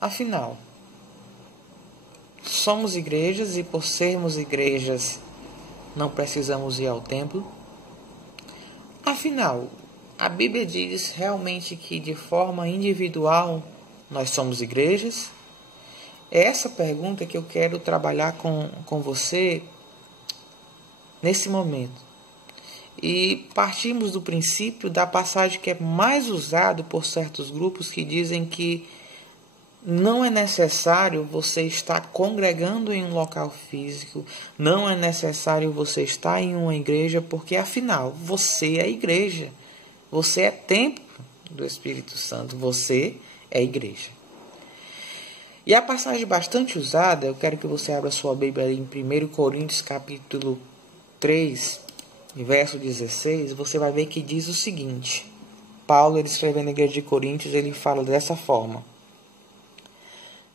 Afinal, somos igrejas e por sermos igrejas não precisamos ir ao templo? Afinal, a Bíblia diz realmente que de forma individual nós somos igrejas? É essa pergunta que eu quero trabalhar com você nesse momento. E partimos do princípio da passagem que é mais usado por certos grupos que dizem que não é necessário você estar congregando em um local físico, não é necessário você estar em uma igreja, porque afinal você é igreja, você é templo do Espírito Santo, você é igreja. E a passagem bastante usada, eu quero que você abra sua Bíblia em 1 Coríntios capítulo 3, verso 16, você vai ver que diz o seguinte. Paulo, ele escrevendo na igreja de Coríntios, ele fala dessa forma: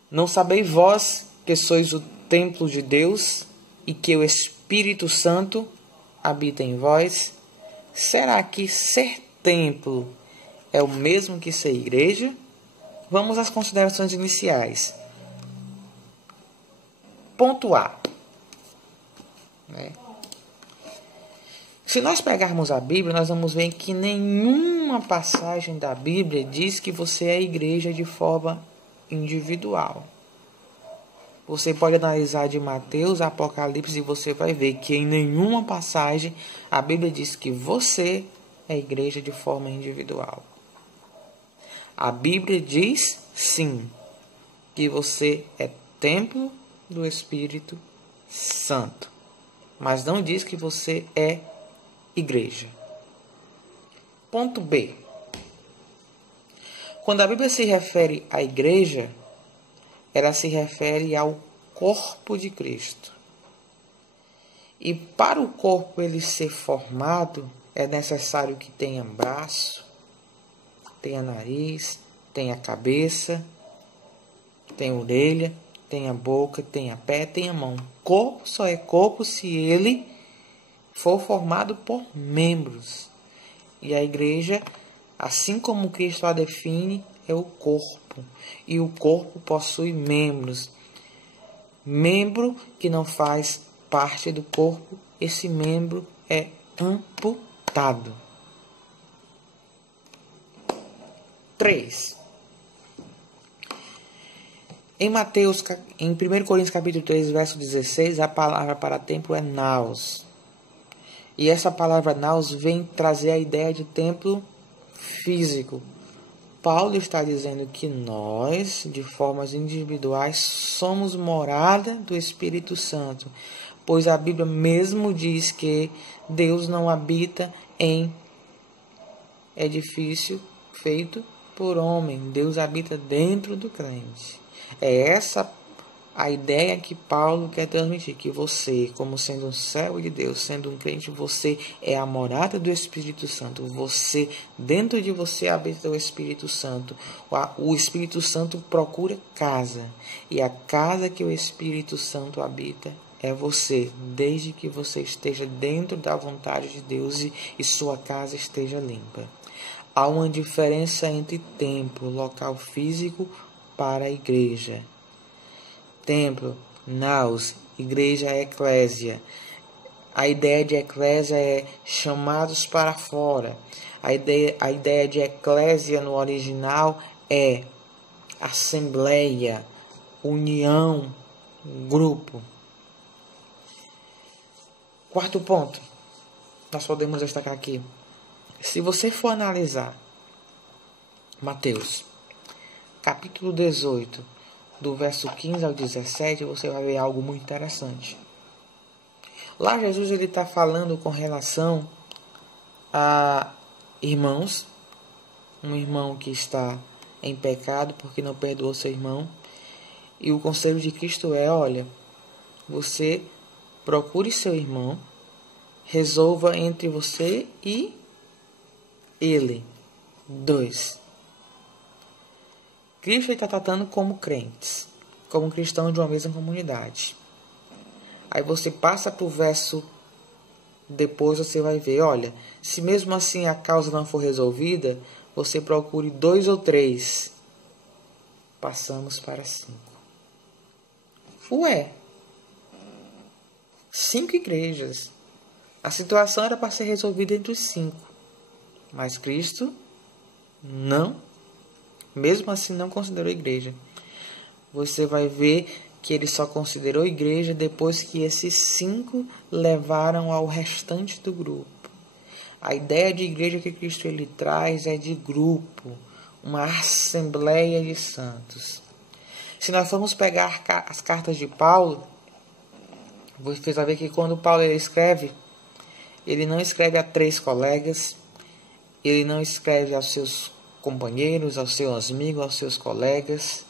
não sabeis vós que sois o templo de Deus e que o Espírito Santo habita em vós? Será que ser templo é o mesmo que ser igreja? Vamos às considerações iniciais. Ponto A. Se nós pegarmos a Bíblia, nós vamos ver que nenhuma passagem da Bíblia diz que você é igreja de forma individual. Você pode analisar de Mateus, Apocalipse, e você vai ver que em nenhuma passagem a Bíblia diz que você é igreja de forma individual. A Bíblia diz, sim, que você é templo do Espírito Santo, mas não diz que você é igreja. Ponto B. Quando a Bíblia se refere à igreja, ela se refere ao corpo de Cristo. E para o corpo ele ser formado, é necessário que tenha braço, tenha nariz, tenha cabeça, tenha orelha, tenha boca, tenha pé, tenha mão. Corpo só é corpo se ele for formado por membros. E a igreja, assim como Cristo a define, é o corpo. E o corpo possui membros. Membro que não faz parte do corpo, esse membro é amputado. 3. Em 1 Coríntios capítulo 3, verso 16, a palavra para templo é naos. E essa palavra naos vem trazer a ideia de templo físico. Paulo está dizendo que nós, de formas individuais, somos morada do Espírito Santo, pois a Bíblia mesmo diz que Deus não habita em edifício feito por homem. Deus habita dentro do crente. É essa a ideia que Paulo quer transmitir, que você, como sendo um servo de Deus, sendo um crente, você é a morada do Espírito Santo. Você, dentro de você habita o Espírito Santo. O Espírito Santo procura casa. E a casa que o Espírito Santo habita é você, desde que você esteja dentro da vontade de Deus e sua casa esteja limpa. Há uma diferença entre templo, local físico, para a igreja. Templo, naos, igreja, eclésia. A ideia de eclésia é chamados para fora. A ideia de eclésia no original é assembleia, união, grupo. Quarto ponto, nós podemos destacar aqui. Se você for analisar Mateus, capítulo 18, do verso 15 ao 17, você vai ver algo muito interessante. Lá Jesus está falando com relação a irmãos, um irmão que está em pecado porque não perdoou seu irmão. E o conselho de Cristo é, olha, você procure seu irmão, resolva entre você e ele. 2. Cristo está tratando como crentes, como cristãos de uma mesma comunidade. Aí você passa para o verso, depois você vai ver, olha, se mesmo assim a causa não for resolvida, você procure 2 ou 3 passamos para 5. Ué, 5 igrejas. A situação era para ser resolvida entre os 5. Mas Cristo não, mesmo assim não considerou igreja. Você vai ver que ele só considerou igreja depois que esses 5 levaram ao restante do grupo. A ideia de igreja que Cristo ele traz é de grupo, uma assembleia de santos. Se nós formos pegar as cartas de Paulo, você vai ver que quando Paulo ele escreve, ele não escreve a 3 colegas, ele não escreve aos seus companheiros, aos seus amigos, aos seus colegas.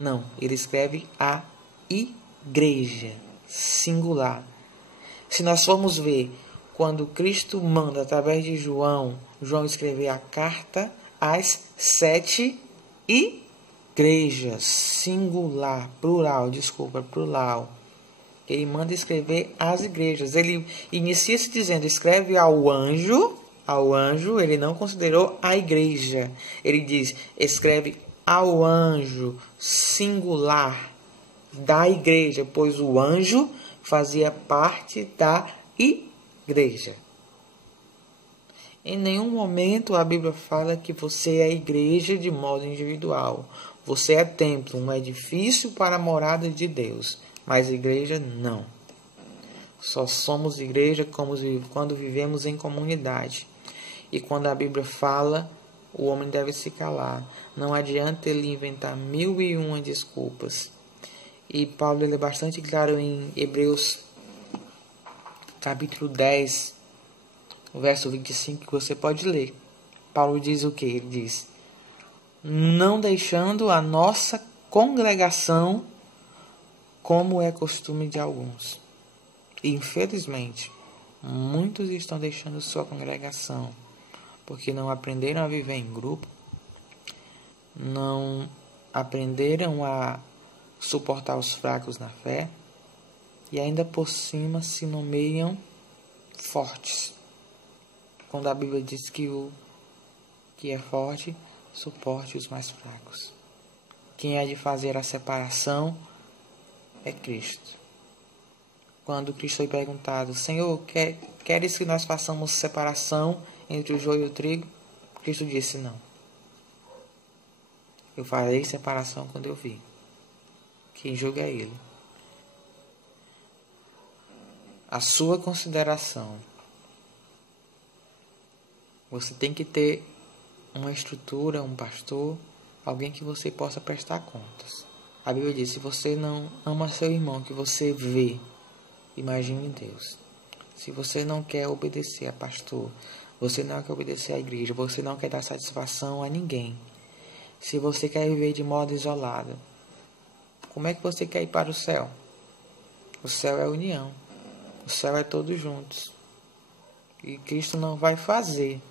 Não, ele escreve a igreja, singular. Se nós formos ver, quando Cristo manda, através de João escrever a carta às 7 igrejas, singular, plural, ele manda escrever às igrejas. Ele inicia-se dizendo, escreve ao anjo, ele não considerou a igreja. Ele diz, escreve ao anjo, singular, da igreja, pois o anjo fazia parte da igreja. Em nenhum momento a Bíblia fala que você é igreja de modo individual. Você é templo, um edifício para a morada de Deus. Mas igreja não. Só somos igreja quando vivemos em comunidade. E quando a Bíblia fala, o homem deve se calar. Não adianta ele inventar 1001 desculpas. E Paulo ele é bastante claro em Hebreus capítulo 10, verso 25, que você pode ler. Paulo diz o que? Ele diz, não deixando a nossa congregação como é costume de alguns. Infelizmente, muitos estão deixando sua congregação porque não aprenderam a viver em grupo, não aprenderam a suportar os fracos na fé e ainda por cima se nomeiam fortes. Quando a Bíblia diz que o que é forte suporte os mais fracos. Quem é de fazer a separação é Cristo. Quando Cristo foi perguntado, Senhor, queres que nós façamos separação entre o joio e o trigo? Cristo disse, não. Eu farei separação quando eu vi. Quem julga é Ele. A sua consideração. Você tem que ter uma estrutura, um pastor, alguém que você possa prestar contas. A Bíblia diz, se você não ama seu irmão que você vê, imagine Deus. Se você não quer obedecer a pastor, você não quer obedecer à igreja, você não quer dar satisfação a ninguém. Se você quer viver de modo isolado, como é que você quer ir para o céu? O céu é união. O céu é todos juntos. E Cristo não vai fazer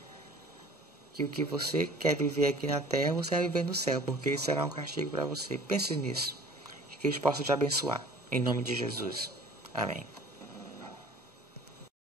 que o que você quer viver aqui na terra, você vai viver no céu, porque ele será um castigo para você. Pense nisso. Que Cristo possa te abençoar. Em nome de Jesus. Amém.